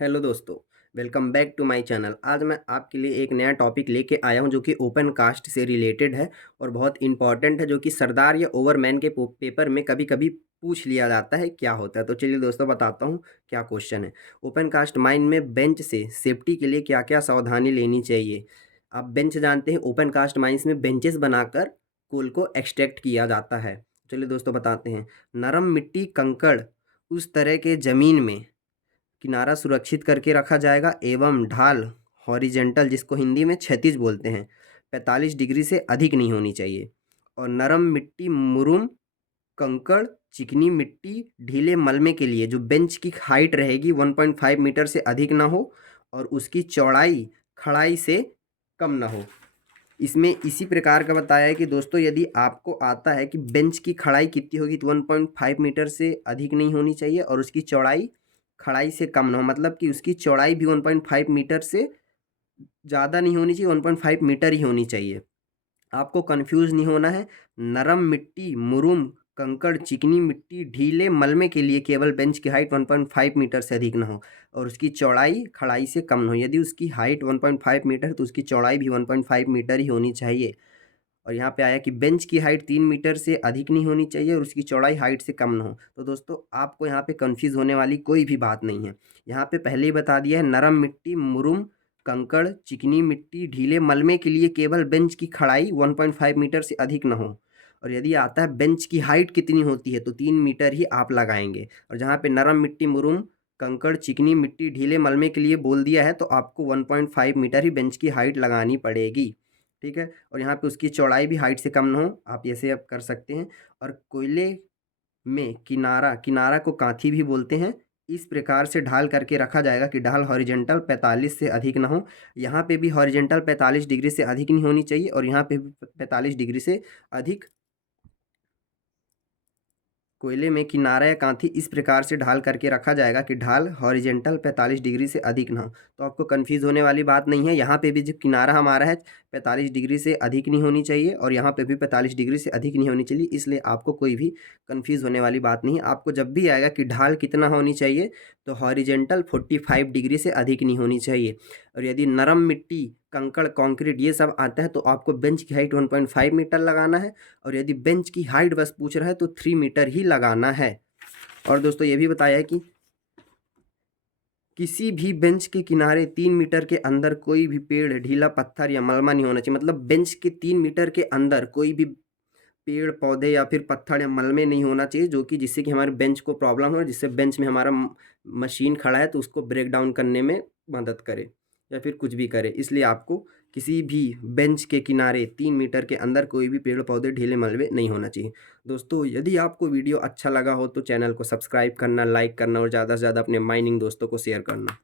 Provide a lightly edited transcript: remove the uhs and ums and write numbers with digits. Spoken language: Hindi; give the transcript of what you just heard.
हेलो दोस्तों, welcome back to my channel. आज मैं आपके लिए एक नया टॉपिक लेके आया हूं जो कि ओपन कास्ट से रिलेटेड है और बहुत इंपॉर्टेंट है, जो कि सरदार या ओवरमैन के पेपर में कभी-कभी पूछ लिया जाता है क्या होता है। तो चलिए दोस्तों बताता हूं क्या क्वेश्चन है। ओपन कास्ट माइन में बेंच से सेफ्टी के लिए क्या-क्या सावधानी लेनी चाहिए। आप बेंच जानते हैं, ओपन कास्ट माइंस में बेंचेस बनाकर कोल को एक्सट्रैक्ट किया जाता है। चलिए दोस्तों बताते हैं। नरम मिट्टी, कंकड़ उस तरह के ज़मीन में किनारा सुरक्षित करके रखा जाएगा एवं ढाल हॉरिजेंटल, जिसको हिंदी में क्षैतिज बोलते हैं, 45 डिग्री से अधिक नहीं होनी चाहिए। और नरम मिट्टी, मुरुम, कंकड़, चिकनी मिट्टी, ढीले मलमे के लिए जो बेंच की हाइट रहेगी 1.5 मीटर से अधिक ना हो और उसकी चौड़ाई खड़ाई से कम ना हो। इसमें इसी प्रकार का बताया है कि दोस्तों यदि आपको आता है कि बेंच की खड़ाई कितनी होगी, तो 1.5 मीटर से अधिक नहीं होनी चाहिए और उसकी चौड़ाई खड़ाई से कम ना हो, मतलब कि उसकी चौड़ाई भी 1.5 मीटर से ज़्यादा नहीं होनी चाहिए, 1.5 मीटर ही होनी चाहिए। आपको कंफ्यूज नहीं होना है। नरम मिट्टी, मुरुम, कंकड़, चिकनी मिट्टी, ढीले मलमे के लिए केवल बेंच की हाइट 1.5 मीटर से अधिक ना हो और उसकी चौड़ाई खड़ाई से कम ना हो। यदि उसकी हाइट 1.5 मीटर है तो उसकी चौड़ाई भी 1.5 मीटर ही होनी चाहिए। और यहाँ पे आया कि बेंच की हाइट 3 मीटर से अधिक नहीं होनी चाहिए और उसकी चौड़ाई हाइट से कम ना हो। तो दोस्तों आपको यहाँ पे कंफ्यूज होने वाली कोई भी बात नहीं है। यहाँ पे पहले ही बता दिया है, नरम मिट्टी, मुरुम, कंकड़, चिकनी मिट्टी, ढीले मलमे के लिए केवल बेंच की खड़ाई 1.5 मीटर से अधिक न हो। और यदि आता है बेंच की हाइट कितनी होती है, तो 3 मीटर ही आप लगाएंगे। और जहाँ पे नरम मिट्टी, मुरुम, कंकड़, चिकनी मिट्टी, ढीले मलमे के लिए बोल दिया है, तो आपको 1.5 मीटर ही बेंच की हाइट लगानी पड़ेगी। ठीक है। और यहाँ पे उसकी चौड़ाई भी हाइट से कम ना हो, आप ऐसे आप कर सकते हैं। और कोयले में किनारा, किनारा को कांथी भी बोलते हैं, इस प्रकार से ढाल करके रखा जाएगा कि ढाल हॉरिजेंटल 45 से अधिक ना हो। यहाँ पे भी हॉरिजेंटल 45 डिग्री से अधिक नहीं होनी चाहिए और यहाँ पे भी 45 डिग्री से अधिक। कोयले में किनारा या कांथी इस प्रकार से ढाल करके रखा जाएगा कि ढाल हॉरिजेंटल 45 डिग्री से अधिक ना हो। तो आपको कंफ्यूज होने वाली बात नहीं है। यहाँ पे भी जो किनारा हमारा है 45 डिग्री से अधिक नहीं होनी चाहिए और यहाँ पे भी 45 डिग्री से अधिक नहीं होनी चाहिए, इसलिए आपको कोई भी कंफ्यूज होने वाली बात नहीं है। आपको जब भी आएगा कि ढाल कितना होनी चाहिए, तो हॉरिजेंटल 45 डिग्री से अधिक नहीं होनी चाहिए। और यदि नरम मिट्टी, कंकड़, कंक्रीट ये सब आता है, तो आपको बेंच की हाइट 1.5 मीटर लगाना है और यदि बेंच की हाइट बस पूछ रहा है तो 3 मीटर ही लगाना है। और दोस्तों ये भी बताया है कि किसी भी बेंच के किनारे 3 मीटर के अंदर कोई भी पेड़, ढीला पत्थर या मलमा नहीं होना चाहिए। मतलब बेंच के 3 मीटर के अंदर कोई भी पेड़, पौधे या फिर पत्थर या मलमे नहीं होना चाहिए, जो कि जिससे कि हमारे बेंच को प्रॉब्लम हो, जिससे बेंच में हमारा मशीन खड़ा है तो उसको ब्रेक डाउन करने में मदद करे या फिर कुछ भी करे। इसलिए आपको किसी भी बेंच के किनारे 3 मीटर के अंदर कोई भी पेड़, पौधे, ढीले मलबे नहीं होना चाहिए। दोस्तों यदि आपको वीडियो अच्छा लगा हो तो चैनल को सब्सक्राइब करना, लाइक करना और ज़्यादा से ज़्यादा अपने माइनिंग दोस्तों को शेयर करना।